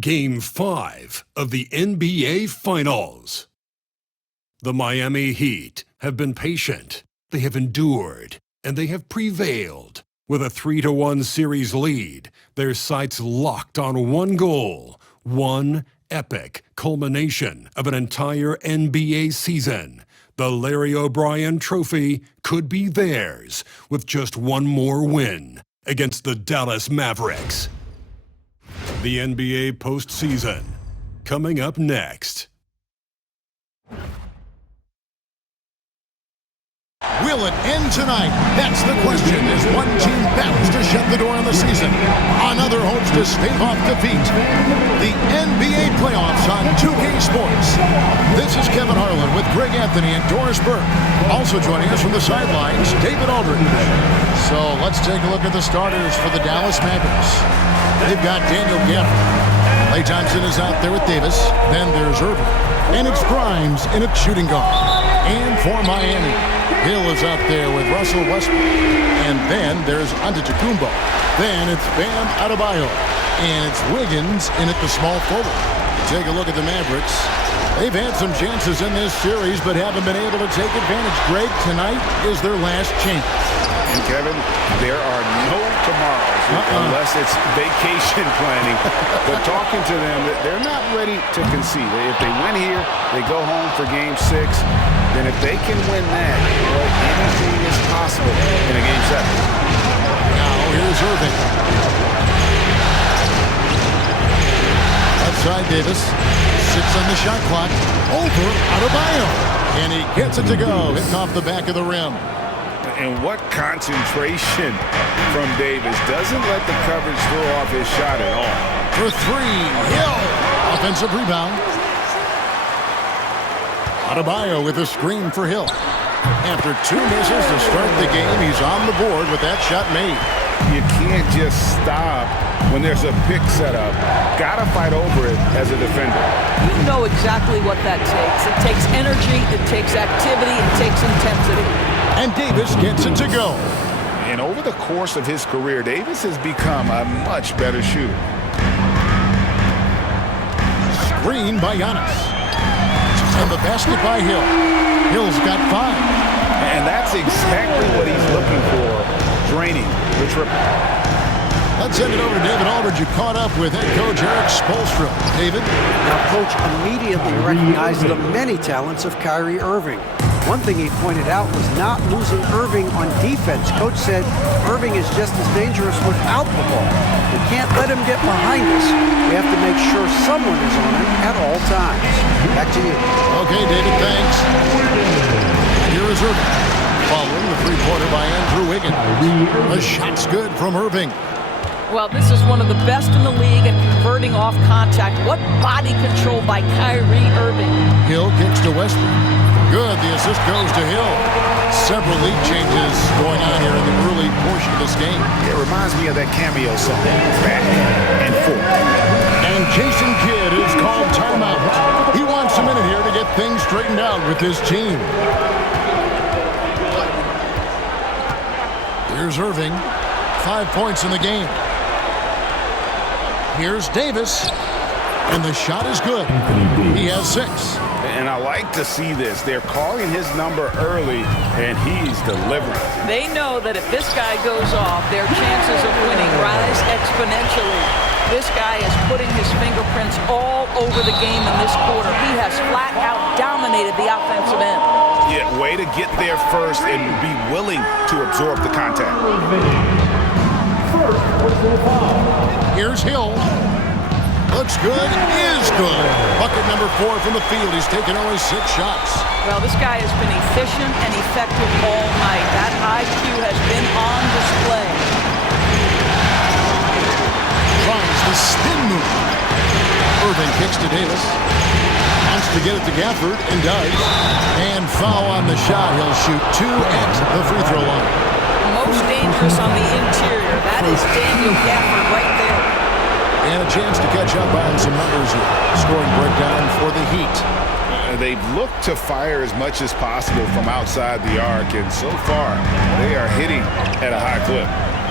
Game 5 of the NBA Finals. The Miami Heat have been patient, they have endured, and they have prevailed. With a 3-1 series lead, their sights locked on one goal, one epic culmination of an entire NBA season. The Larry O'Brien Trophy could be theirs with just one more win against the Dallas Mavericks. The NBA postseason, coming up next. Will it end tonight? That's the question as one team battles to shut the door on the season. Another hopes to stave off defeat. The NBA playoffs on 2K Sports. This is Kevin Harlan with Greg Anthony and Doris Burke. Also joining us from the sidelines, David Aldridge. So let's take a look at the starters for the Dallas Mavericks. They've got Daniel Gafford. Klay Thompson is out there with Davis. Then there's Irving. And it's Grimes in its shooting guard. And for Miami, Hill is out there with Russell Westbrook. And then there's Antetokounmpo. Then it's Bam Adebayo. And it's Wiggins in at the small forward. Take a look at the Mavericks. They've had some chances in this series, but haven't been able to take advantage. Greg, tonight is their last chance. And Kevin, there are no tomorrows unless it's vacation planning. But talking to them, they're not ready to concede. If they win here, they go home for Game 6. Then if they can win that, well, anything is possible in a Game 7. Now here's Irving. Outside Davis. 6 on the shot clock. Over Adebayo. And he gets it to go. Hitting off the back of the rim. And what concentration from Davis. Doesn't let the coverage throw off his shot at all. For 3, Hill. Offensive rebound. Adebayo with a screen for Hill. After 2 misses to start the game, he's on the board with that shot made. You can't just stop when there's a pick set up. Gotta fight over it as a defender. You know exactly what that takes. It takes energy, it takes activity, it takes intensity. And Davis gets it to go. And over the course of his career, Davis has become a much better shooter. Screen by Giannis. And the basket by Hill. Hill's got 5. And that's exactly what he's looking for. Draining the triple. Let's send it over to David Aldridge, who caught up with head coach Eric Spoelstra. David? Now, coach immediately recognized the many talents of Kyrie Irving. One thing he pointed out was not losing Irving on defense. Coach said Irving is just as dangerous without the ball. We can't let him get behind us. We have to make sure someone is on him at all times. Back to you. Okay, David, thanks. Here is Irving. Following the three-pointer by Andrew Wiggins. The shot's good from Irving. Well, this is one of the best in the league at converting off contact. What body control by Kyrie Irving. Hill kicks to Westbrook. Good, the assist goes to Hill. Several lead changes going on here in the early portion of this game. It reminds me of that cameo song, back and forth. And Jason Kidd is called timeout. He wants a minute here to get things straightened out with his team. Here's Irving. 5 points in the game. Here's Davis. And the shot is good. He has 6. And I like to see this. They're calling his number early, and he's delivering. They know that if this guy goes off, their chances of winning rise exponentially. This guy is putting his fingerprints all over the game in this quarter. He has flat out dominated the offensive end. Yeah, way to get there first and be willing to absorb the contact. Here's Hill. Looks good, is good. Bucket number 4 from the field. He's taken only 6 shots. Well, this guy has been efficient and effective all night. That IQ has been on display. Tries the spin move. Irving kicks to Davis. Wants to get it to Gafford, and does. And foul on the shot. He'll shoot 2 at the free throw line. Most dangerous on the interior. That is Daniel Gafford right there. And a chance to catch up on some numbers here. Scoring breakdown for the Heat. They've looked to fire as much as possible from outside the arc, and so far, they are hitting at a high clip.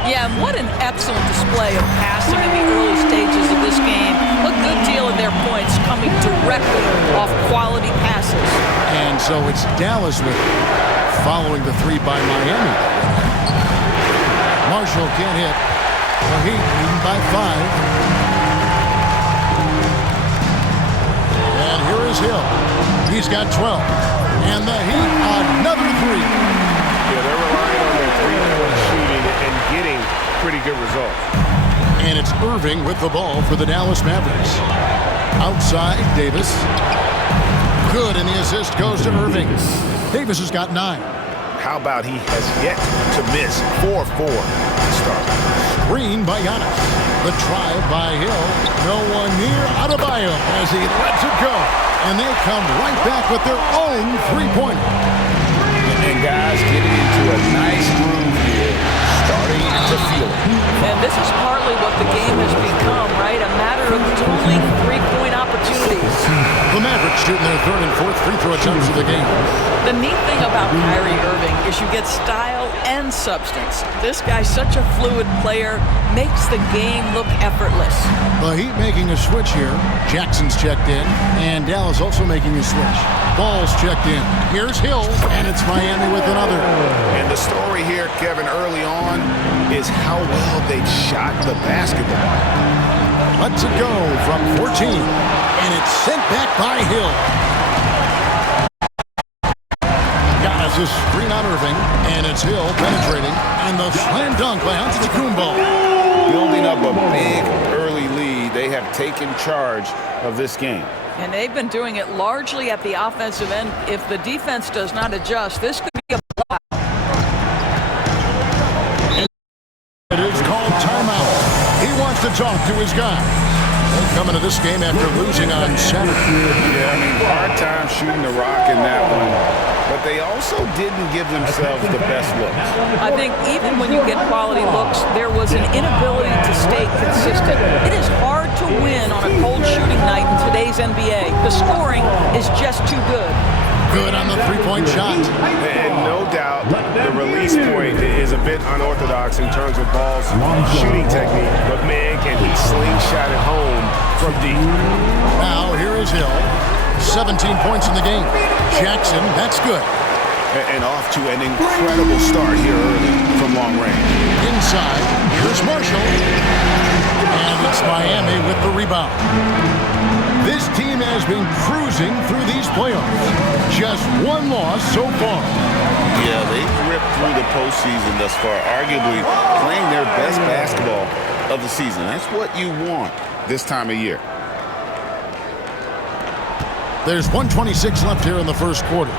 Yeah, and what an excellent display of passing in the early stages of this game. A good deal of their points coming directly off quality passes. And so it's Dallas with following the three by Miami. Marshall can't hit. The Heat leading by 5. And here is Hill. He's got 12. And the Heat, another three. Yeah, they're relying on their three-point shooting and getting pretty good results. And it's Irving with the ball for the Dallas Mavericks. Outside, Davis. Good, and the assist goes to Irving. Davis has got 9. How about he has yet to miss 4-4 to start. Screen by Giannis. The drive by Hill. No one near Adebayo as he lets it go. And they come right back with their own three-pointer. And guys getting into a nice groove here, starting to feel it. And this is partly what the game has become, right? A matter of dueling three-point opportunities. The Mavericks shooting their third and fourth free throw attempts of the game. The neat thing about Kyrie Irving is you get style and substance. This guy's such a fluid player, makes the game look effortless. The Heat making a switch here. Jackson's checked in, and Dallas also making a switch. Ball's checked in. Here's Hill, and it's Miami with another. And the story here, Kevin, early on is how well they've shot the basketball. Lets it go from 14, and it's sent back by Hill. Giannis is screen on Irving, and it's Hill penetrating, and the slam dunk by Antetokounmpo. Building up a big early lead, they have taken charge of this game. And they've been doing it largely at the offensive end. If the defense does not adjust, this could be a blowout. It is called timeout. He wants to talk to his guys. They come into this game after losing on Saturday. Yeah, I mean, hard time shooting the rock in that one. But they also didn't give themselves the best looks. I think even when you get quality looks, there was an inability to stay consistent. It is hard to win on a cold shooting night in today's NBA. The scoring is just too good. Good on the three-point shot. And no doubt, the release point is a bit unorthodox in terms of ball's shooting technique. But man, can he slingshot it home from deep. Now here is Hill. 17 points in the game. Jackson, that's good. And off to an incredible start here early from long range. Inside, here's Marshall. And it's Miami with the rebound. This team has been cruising through these playoffs. Just one loss so far. Yeah, they've ripped through the postseason thus far, arguably playing their best basketball of the season. That's what you want this time of year. There's 1:26 left here in the first quarter.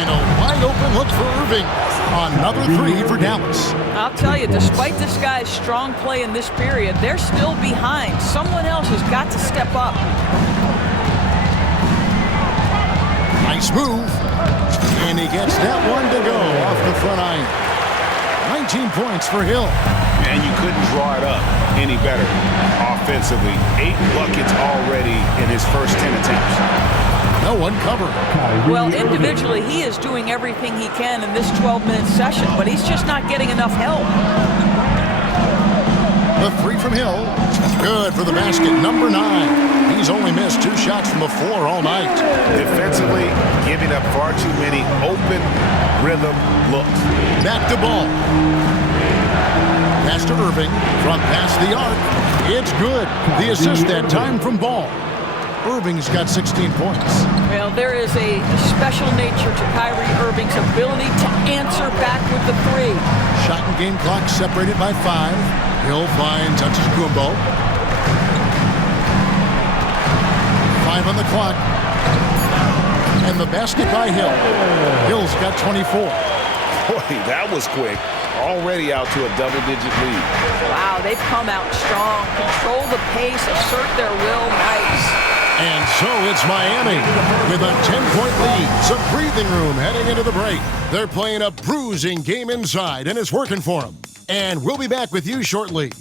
And a wide open look for Irving. Another three for Dallas. I'll tell you, despite this guy's strong play in this period, they're still behind. Someone else has got to step up. Nice move. And he gets that one to go off the front iron. 19 points for Hill. And you couldn't draw it up any better offensively. 8 buckets already in his first 10 attempts. No one covered. Well, individually, he is doing everything he can in this 12-minute session, but he's just not getting enough help. The three from Hill. Good for the basket. Number 9. He's only missed 2 shots from the floor all night. Defensively, giving up far too many open rhythm looks. Back to ball. Pass to Irving from past the arc. It's good. The assist that time from Ball. Irving's got 16 points. Well, there is a special nature to Kyrie Irving's ability to answer back with the three. Shot and game clock separated by 5. Hill finds Antetokounmpo. 5 on the clock. And the basket by Hill. Hill's got 24. Boy, that was quick. Already out to a double-digit lead. Wow, they've come out strong. Control the pace, assert their will. Nice. And so it's Miami with a 10-point lead. Some breathing room heading into the break. They're playing a bruising game inside, and it's working for them. And we'll be back with you shortly.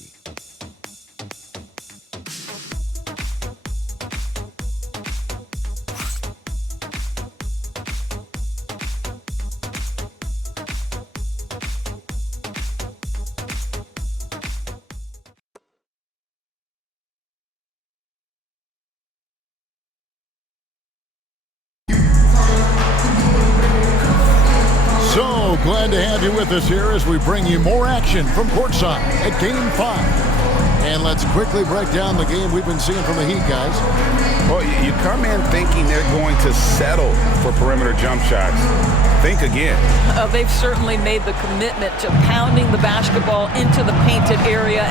So glad to have you with us here as we bring you more action from courtside at Game 5. And let's quickly break down the game we've been seeing from the Heat, guys. Well, you come in thinking they're going to settle for perimeter jump shots. Think again. They've certainly made the commitment to pounding the basketball into the painted area.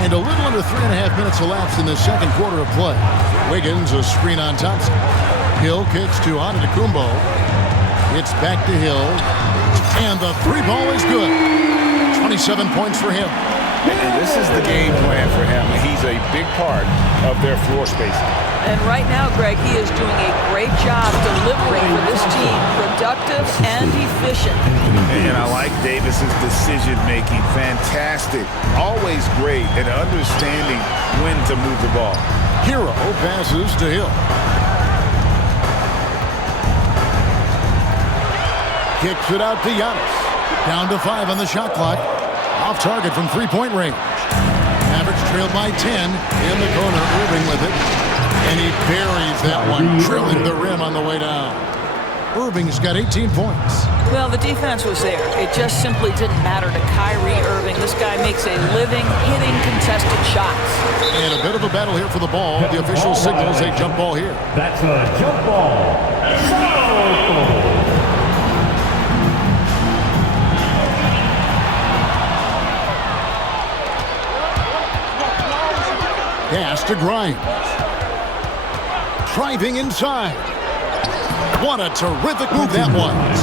And a little under 3.5 minutes elapsed in the second quarter of play. Wiggins, a screen on Thompson. Hill kicks to Antetokounmpo. It's back to Hill. And the three ball is good. 27 points for him. And this is the game plan for him. He's a big part of their floor spacing. And right now, Greg, he is doing a great job delivering for this team. Productive and efficient. And I like Davis's decision-making. Fantastic. Always great at understanding when to move the ball. Hero passes to Hill. Kicks it out to Giannis. Down to 5 on the shot clock. Off target from three-point range. Mavericks trailed by 10. In the corner, Irving with it. And he buries that one, drilling the rim on the way down. Irving's got 18 points. Well, the defense was there. It just simply didn't matter to Kyrie Irving. This guy makes a living hitting contested shots. And a bit of a battle here for the ball. The official signals a jump ball here. That's a jump ball. Pass to Grimes. Driving inside. What a terrific move that was.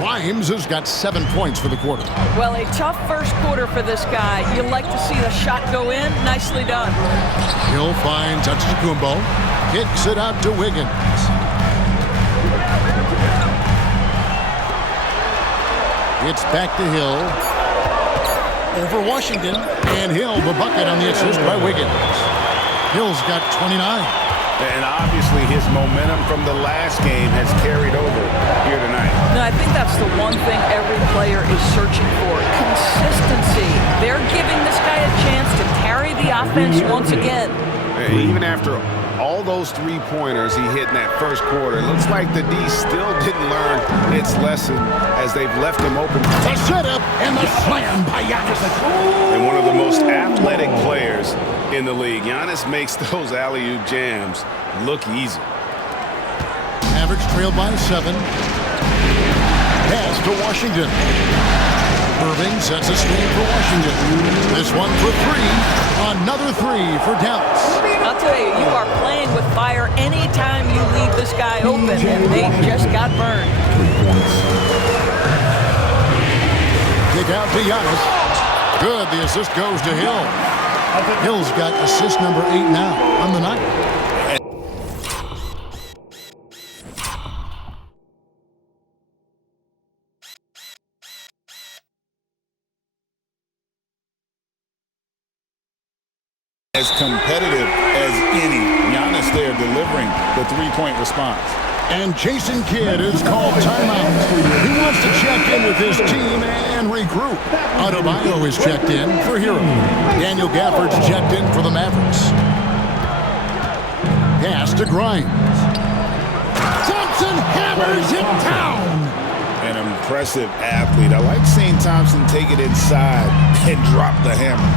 Grimes has got 7 points for the quarter. Well, a tough first quarter for this guy. You like to see the shot go in. Nicely done. Hill finds Antetokounmpo. Kicks it out to Wiggins. It's back to Hill. Over Washington. And Hill, the bucket on the assist by Wiggins. Hill's got 29. And obviously his momentum from the last game has carried over here tonight. No, I think that's the one thing every player is searching for. Consistency. They're giving this guy a chance to carry the offense once again. And even after all those three-pointers he hit in that first quarter, it looks like the D still didn't learn its lesson as they've left him open. The setup and the slam by Giannis. And one of the most athletic players in the league. Giannis makes those alley-oop jams look easy. Mavericks trailed by 7. Pass to Washington. Irving sets a screen for Washington. This one for 3. Another 3 for Dallas. I'll tell you, you are playing with fire anytime you leave this guy open, and they just got burned. Kick out to Giannis. Good, the assist goes to Hill. Hill's got assist number 8 now on the night. As competitive as any. Giannis there delivering the three-point response. And Jason Kidd is called timeout. He wants to check in with his team and regroup. Adebayo is checked in for Hero. Daniel Gafford's checked in for the Mavericks. Pass to Grimes. Thompson hammers it down. An impressive athlete. I like seeing Thompson take it inside and drop the hammer.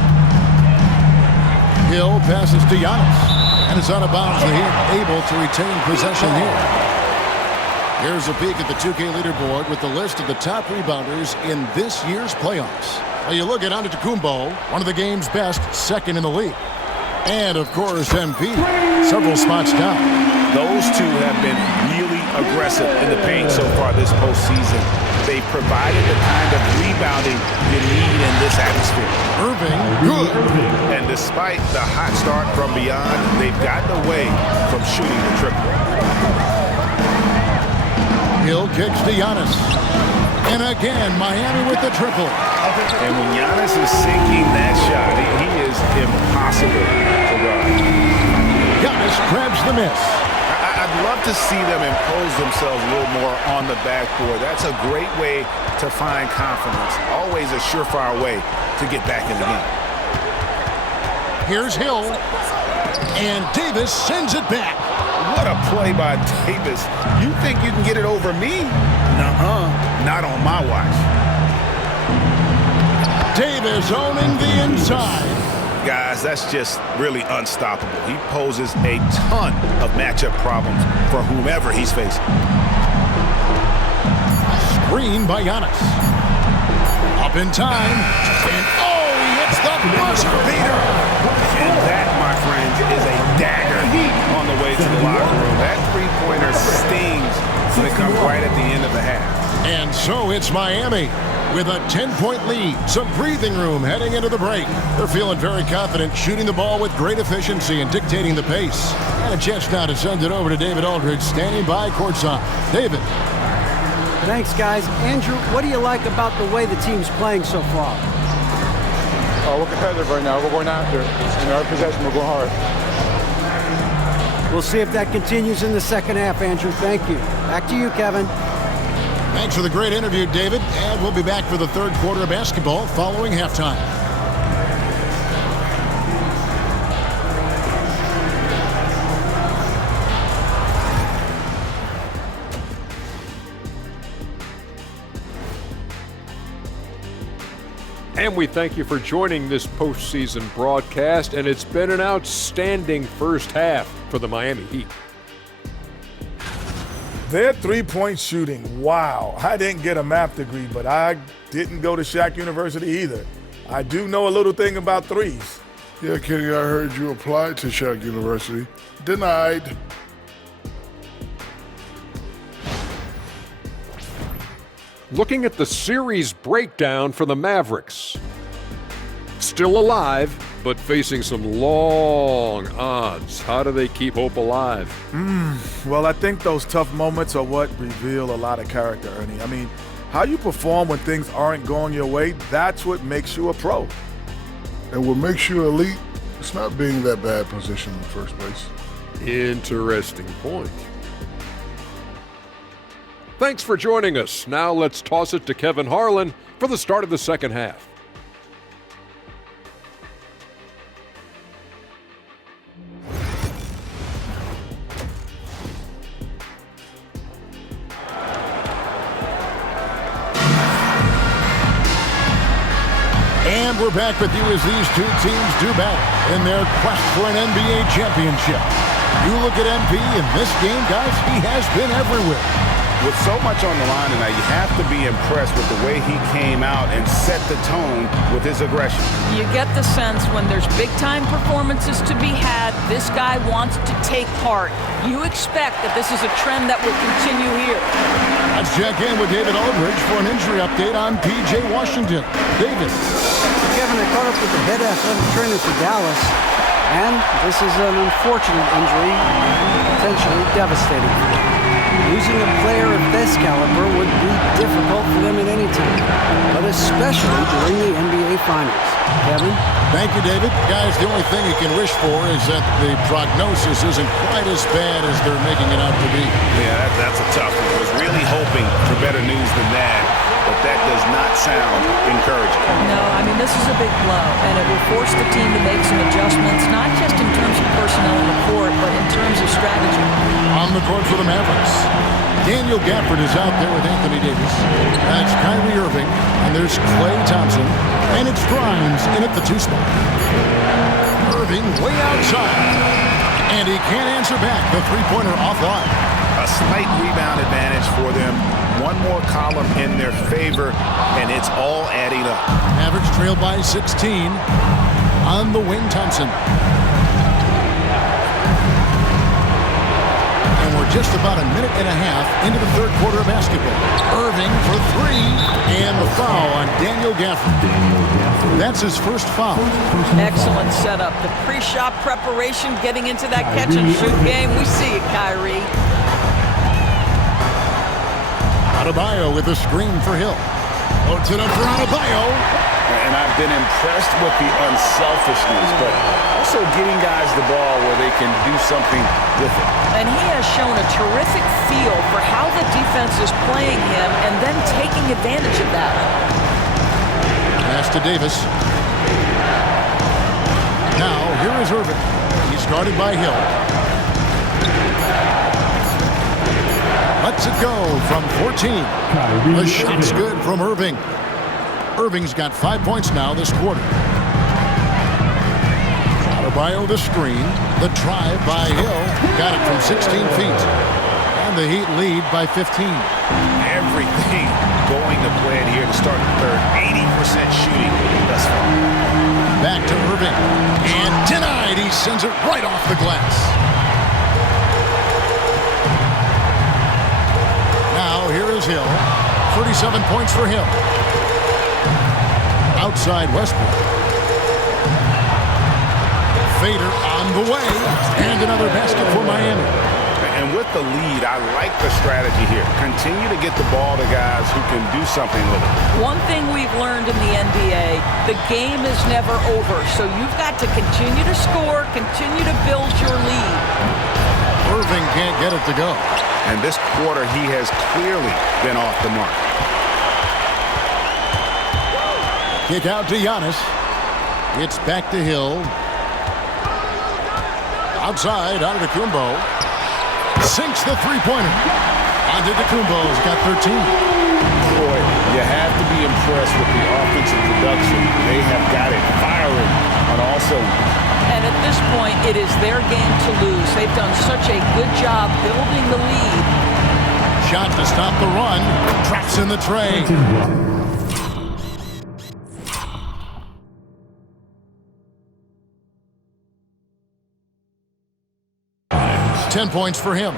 Hill passes to Giannis. And it's out of bounds. The Heat able to retain possession here. Here's a peek at the 2K leaderboard with the list of the top rebounders in this year's playoffs. Well, you look at Antetokounmpo, one of the game's best, second in the league. And, of course, MP, several spots down. Those two have been really aggressive in the paint so far this postseason. They've provided the kind of rebounding you need in this atmosphere. Irving, good. And despite the hot start from beyond, they've gotten away from shooting the triple. Hill kicks to Giannis. And again, Miami with the triple. And when Giannis is sinking that shot, he is impossible to guard. Giannis grabs the miss. I'd love to see them impose themselves a little more on the backboard. That's a great way to find confidence. Always a surefire way to get back in the game. Here's Hill. And Davis sends it back. What a play by Davis. You think you can get it over me? Nuh-uh. Not on my watch. Davis owning the inside. Guys, that's just really unstoppable. He poses a ton of matchup problems for whomever he's facing. Screen by Giannis. Up in time. And oh, he hits the buzzer beater. And that, my friends, is a dagger on the way to the locker room. That three-pointer stings when it comes right at the end of the half. And so it's Miami with a 10-point lead. Some breathing room heading into the break. They're feeling very confident, shooting the ball with great efficiency and dictating the pace. And a chance now to send it over to David Aldridge, standing by courtside. David. Thanks, guys. Andrew, what do you like about the way the team's playing so far? We're competitive right now. We're going after it. In our possession, we're going hard. We'll see if that continues in the second half, Andrew. Thank you. Back to you, Kevin. Thanks for the great interview, David. And we'll be back for the third quarter of basketball following halftime. And we thank you for joining this postseason broadcast, and it's been an outstanding first half for the Miami Heat. Their three-point shooting, wow. I didn't get a math degree, but I didn't go to Shaq University either. I do know a little thing about threes. Yeah, Kenny, I heard you applied to Shaq University. Denied. Looking at the series breakdown for the Mavericks. Still alive, but facing some long odds. How do they keep hope alive? Well, I think those tough moments are what reveal a lot of character, Ernie. I mean, how you perform when things aren't going your way, that's what makes you a pro. And what makes you elite, it's not being in that bad position in the first place. Interesting point. Thanks for joining us. Now let's toss it to Kevin Harlan for the start of the second half. And we're back with you as these two teams do battle in their quest for an NBA championship. You look at MP in this game, guys, he has been everywhere. With so much on the line tonight, you have to be impressed with the way he came out and set the tone with his aggression. You get the sense when there's big-time performances to be had, this guy wants to take part. You expect that this is a trend that will continue here. Let's check in with David Aldridge for an injury update on P.J. Washington. David. Kevin, I caught up with the head athletic trainer for Dallas, and this is an unfortunate injury, potentially devastating for them. Losing a player of this caliber would be difficult for them at any time, but especially during the NBA Finals. Kevin? Thank you, David. Guys, the only thing you can wish for is that the prognosis isn't quite as bad as they're making it out to be. Yeah, that's a tough one. I was really hoping for better news than that, but that does not sound encouraging. No, I mean, this is a big blow, and it will force the team to make some adjustments, not just in terms of personnel on the court, but in terms of strategy. On the court for the Mavericks, Daniel Gafford is out there with Anthony Davis. That's Kyrie Irving, and there's Klay Thompson, and it's Grimes in at the 2 spot. Irving way outside, and he can't answer back the three-pointer offline. A slight rebound advantage for them. One more column in their favor, and it's all adding up. Mavericks trail by 16 on the wing, Thompson. And we're just about a minute and a half into the third quarter of basketball. Irving for 3, and the foul on Daniel Gafford. That's his first foul. Excellent setup. The pre-shot preparation, getting into that catch-and-shoot game. We see it, Kyrie. Adebayo with a screen for Hill. Loads it up for Adebayo. And I've been impressed with the unselfishness, but also getting guys the ball where they can do something with it. And he has shown a terrific feel for how the defense is playing him and then taking advantage of that. Pass to Davis. Now, here is Irving. He's It's guarded by Hill. Lets it go from 14. The shot's good from Irving. Irving's got 5 points now this quarter. Adebayo the screen. The drive by Hill. Got it from 16 feet. And the Heat lead by 15. Everything going to plan here to start the third. 80% shooting thus far. Back to Irving. And denied. He sends it right off the glass. Now here is Hill. 37 points for him. Outside Westbrook. Fader on the way. And another basket for Miami. And with the lead, I like the strategy here. Continue to get the ball to guys who can do something with it. One thing we've learned in the NBA, the game is never over. So you've got to continue to score, continue to build your lead. Irving can't get it to go. And this quarter, he has clearly been off the mark. Kick out to Giannis. It's back to Hill. Outside, Antetokounmpo. Sinks the three-pointer. Antetokounmpo's got 13. Boy, you have to be impressed with the offensive production. They have got it firing on all cylinders. And at this point, it is their game to lose. They've done such a good job building the lead. Shot to stop the run. Traps in the tray. 10 points for him.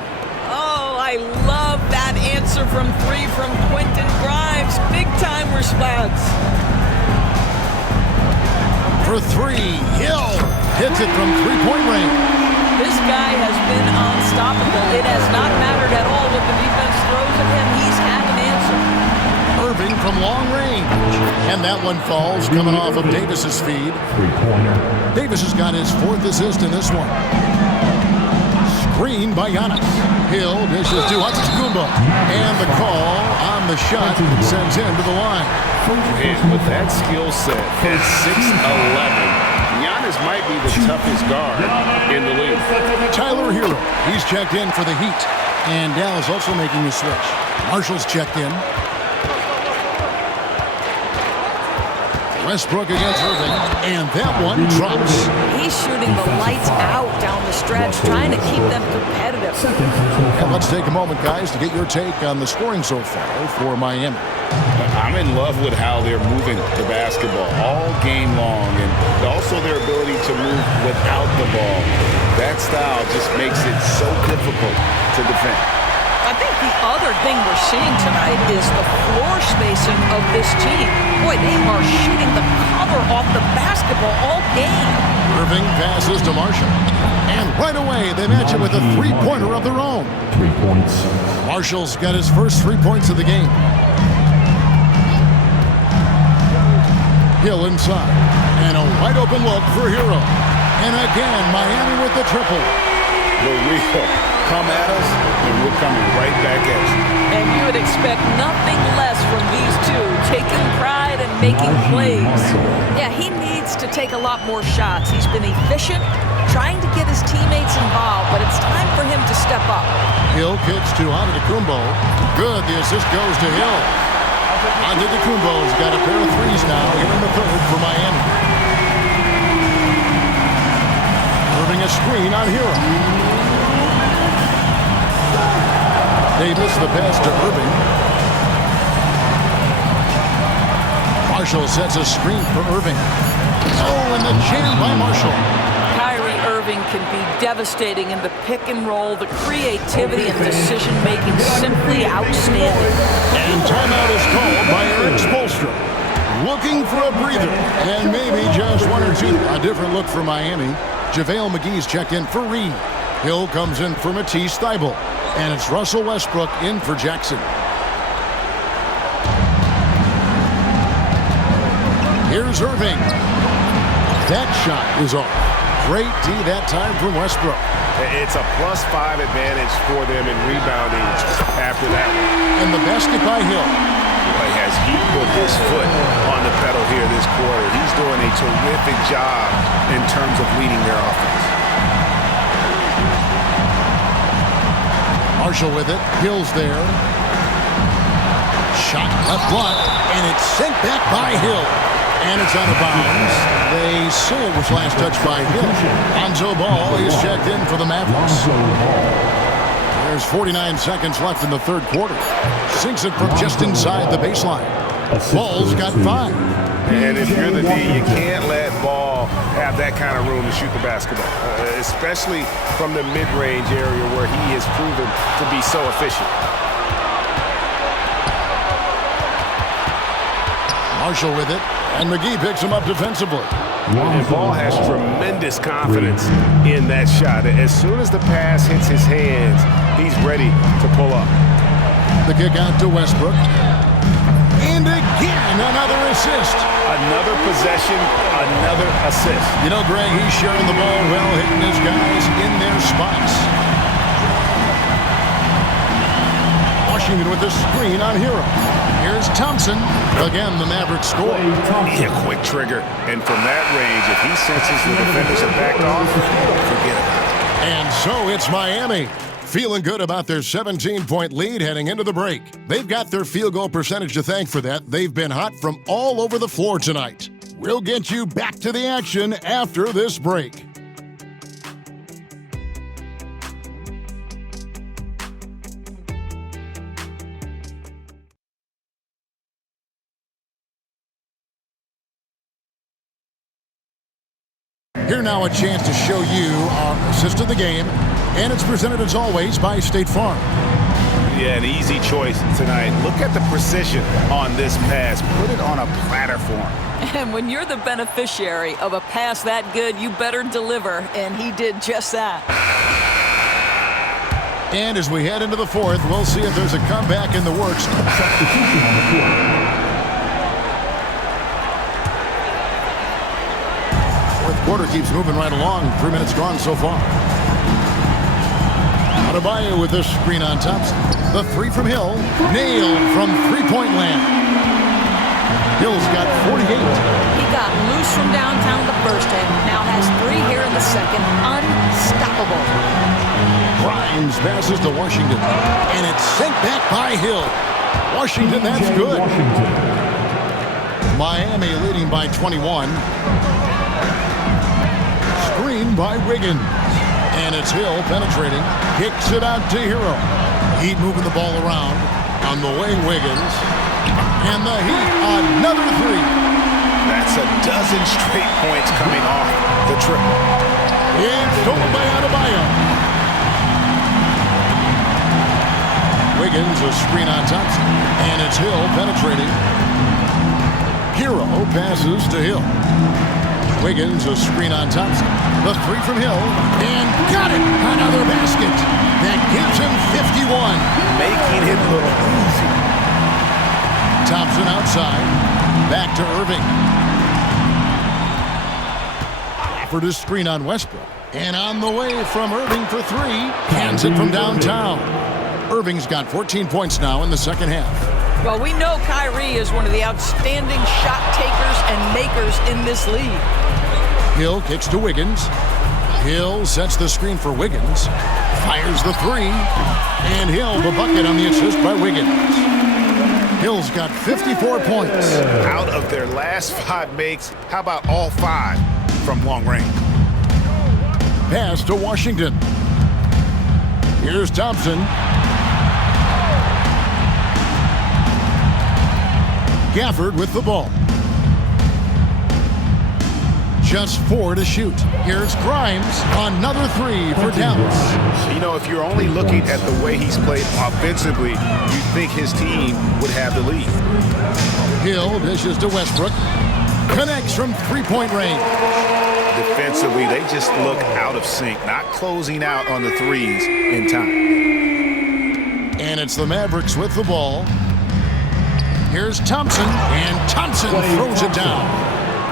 Oh, I love that answer from three from Quentin Grimes. Big-time response. For three, Hill hits it from three-point range. This guy has been unstoppable. It has not mattered at all what the defense throws at him. He's had an answer. Irving from long range. And that one falls coming off of Davis's feed. Davis has got his fourth assist in this one. Screen by Giannis. Hill dishes to Antetokounmpo. And the call on the shot sends him to the line. And with that skill set at 6'11", Giannis might be the toughest guard in the league. Tyler Hero, he's checked in for the Heat. And Dallas also making a switch. Marshall's checked in. Westbrook against Irving, and that one drops. He's shooting the lights out down the stretch, trying to keep them competitive. And let's take a moment, guys, to get your take on the scoring so far for Miami. I'm in love with how they're moving the basketball all game long, and also their ability to move without the ball. That style just makes it so difficult to defend. I think the other thing we're seeing tonight is the floor spacing of this team. Boy, they are shooting the cover off the basketball all game. Irving passes to Marshall. And right away, they match it with a three-pointer of their own. 3 points. Marshall's got his first 3 points of the game. Hill inside. And a wide-open look for Hero. And again, Miami with the triple. The real come at us, and we're coming right back at you. And you would expect nothing less from these two, taking pride and making plays. Yeah, he needs to take a lot more shots. He's been efficient, trying to get his teammates involved, but it's time for him to step up. Hill kicks to Antetokounmpo. Good, the assist goes to Hill. Antetokounmpo's got a pair of threes now here in the third for Miami. Irving a screen on Hero. Davis the pass to Irving. Marshall sets a screen for Irving. Oh, and the jam by Marshall. Kyrie Irving can be devastating in the pick and roll. The creativity and decision-making simply outstanding. And timeout is called by Eric Spoelstra. Looking for a breather. And maybe just one or two. A different look for Miami. JaVale McGee's checked in for Reed. Hill comes in for Matisse Thybulle. And it's Russell Westbrook in for Jackson. Here's Irving. That shot is off. Great D that time from Westbrook. It's a +5 advantage for them in rebounding after that. And the basket by Hill. As he put his foot on the pedal here this quarter, he's doing a terrific job in terms of leading their offense. Marshall with it. Hill's there. Shot left block, and it's sent back by Hill. And it's out of bounds. They say it was last touched by Hill. Lonzo Ball is checked in for the Mavericks. There's 49 seconds left in the third quarter. Sinks it from just inside the baseline. Ball's got 5. And if you're the D, you can't let Ball have that kind of room to shoot the basketball, especially from the mid-range area where he has proven to be so efficient. Marshall with it, and McGee picks him up defensively. And Ball has tremendous confidence in that shot. As soon as the pass hits his hands, he's ready to pull up. The kick out to Westbrook. And again, another assist. Another possession, another assist. You know, Greg, he's sharing the ball well, hitting his guys in their spots. Washington with the screen on Hero. Here's Thompson. Again, the Mavericks score. A quick trigger. And from that range, if he senses the defenders have backed off, forget about it. And so it's Miami. Feeling good about their 17-point lead heading into the break. They've got their field goal percentage to thank for that. They've been hot from all over the floor tonight. We'll get you back to the action after this break. Here now a chance to show you our assist of the game, and it's presented as always by State Farm. Yeah, an easy choice tonight. Look at the precision on this pass. Put it on a platter for him. And when you're the beneficiary of a pass that good, you better deliver, and he did just that. And as we head into the fourth, we'll see if there's a comeback in the works. Quarter keeps moving right along. 3 minutes gone so far. Adebayo with this screen on Thompson. The three from Hill. Nailed from three-point land. Hill's got 48. He got loose from downtown the first half. Now has 3 here in the second. Unstoppable. Grimes passes to Washington. And it's sent back by Hill. Washington, that's good. Miami leading by 21. Screen by Wiggins. And it's Hill penetrating. Kicks it out to Hero. Heat moving the ball around. On the way, Wiggins. And the Heat, another 3. That's a dozen straight points coming off the triple. And stolen by Adebayo. Wiggins, a screen on Thompson. And it's Hill penetrating. Hero passes to Hill. Wiggins, a screen on Thompson. The 3 from Hill. And got it! Another basket. That gives him 51. Making it look easy. Thompson outside. Back to Irving. Offered his screen on Westbrook. And on the way from Irving for 3. Hands it from downtown. Irving's got 14 points now in the second half. Well, we know Kyrie is one of the outstanding shot takers and makers in this league. Hill kicks to Wiggins. Hill sets the screen for Wiggins. Fires the 3. And Hill the bucket on the assist by Wiggins. Hill's got 54 points. Out of their last 5 makes, how about all 5 from long range? Pass to Washington. Here's Thompson. Gafford with the ball. Just 4 to shoot. Here's Grimes. Another 3 for Dallas. You know, if you're only looking at the way he's played offensively, you'd think his team would have the lead. Hill dishes to Westbrook. Connects from three-point range. Defensively, they just look out of sync, not closing out on the threes in time. And it's the Mavericks with the ball. Here's Thompson, and Thompson throws it down.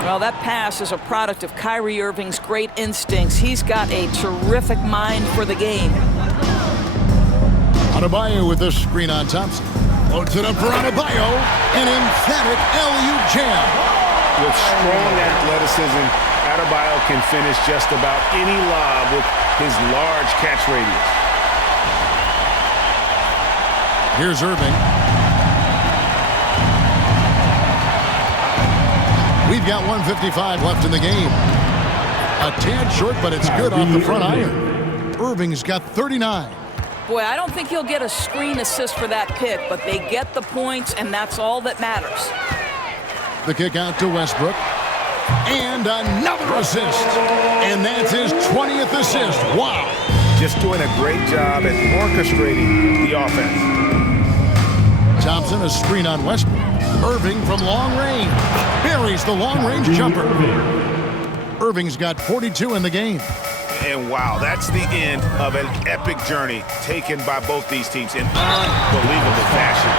Well, that pass is a product of Kyrie Irving's great instincts. He's got a terrific mind for the game. Adebayo with this screen on Thompson. Floats it up for Adebayo. An emphatic LU jam. With strong athleticism, Adebayo can finish just about any lob with his large catch radius. Here's Irving. We've got 1:55 left in the game. A tad short, but it's good off the front iron. Irving's got 39. Boy, I don't think he'll get a screen assist for that pick, but they get the points, and that's all that matters. The kick out to Westbrook. And another assist. And that's his 20th assist. Wow. Just doing a great job at orchestrating the offense. Thompson, a screen on Westbrook. Irving from long range. Buries the long-range jumper. Irving's got 42 in the game. And wow, that's the end of an epic journey taken by both these teams in unbelievable fashion.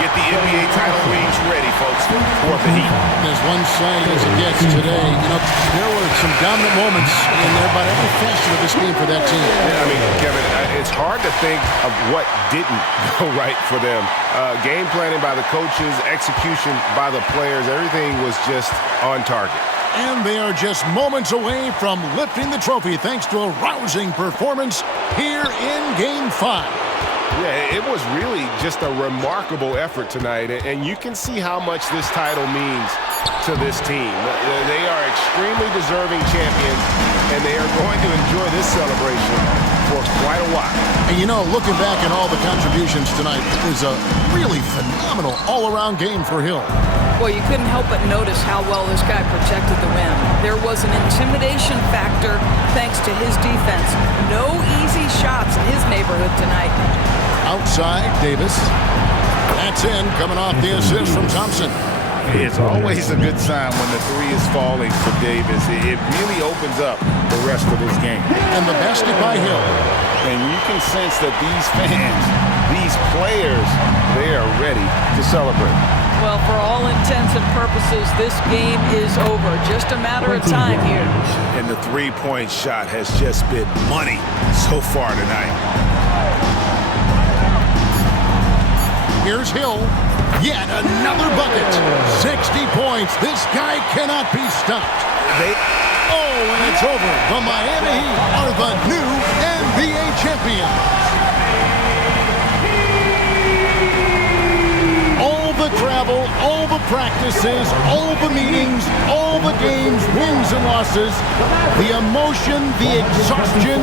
Get the NBA title rings ready, folks, for the Heat. As one saying as it gets today, there were some dominant moments in there about every facet of this game for that team. Yeah, I mean, Kevin, it's hard to think of what didn't go right for them. Game planning by the coaches, execution by the players, everything was just on target. And they are just moments away from lifting the trophy thanks to a rousing performance here in Game 5. Yeah, it was really just a remarkable effort tonight, and you can see how much this title means to this team. They are extremely deserving champions, and they are going to enjoy this celebration for quite a while. And looking back at all the contributions tonight, it was a really phenomenal all-around game for Hill. Well, you couldn't help but notice how well this guy protected the rim. There was an intimidation factor thanks to his defense. No easy shots in his neighborhood tonight. Outside, Davis. That's in, coming off the assist from Thompson. It's always a good sign when the three is falling for Davis. It really opens up the rest of his game. And the basket by Hill. And you can sense that these fans, these players, they are ready to celebrate. Well, for all intents and purposes, this game is over. Just a matter of time here. And the three-point shot has just been money so far tonight. Here's Hill. Yet another bucket. 60 points. This guy cannot be stopped. And it's over. The Miami Heat are the new NBA champions. All the travel, all the practices, all the meetings, all the games, wins and losses, the emotion, the exhaustion,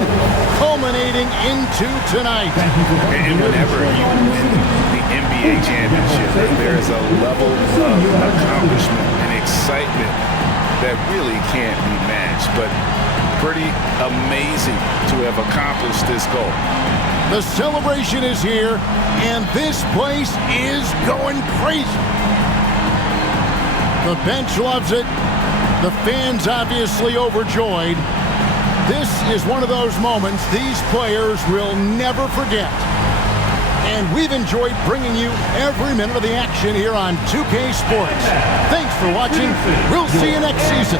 culminating into tonight. And whenever you win the NBA championship, there is a level of accomplishment and excitement that really can't be matched, but pretty amazing to have accomplished this goal. The celebration is here, and this place is going crazy. The bench loves it. The fans obviously overjoyed. This is one of those moments these players will never forget. And we've enjoyed bringing you every minute of the action here on 2K Sports. Thanks for watching. We'll see you next season.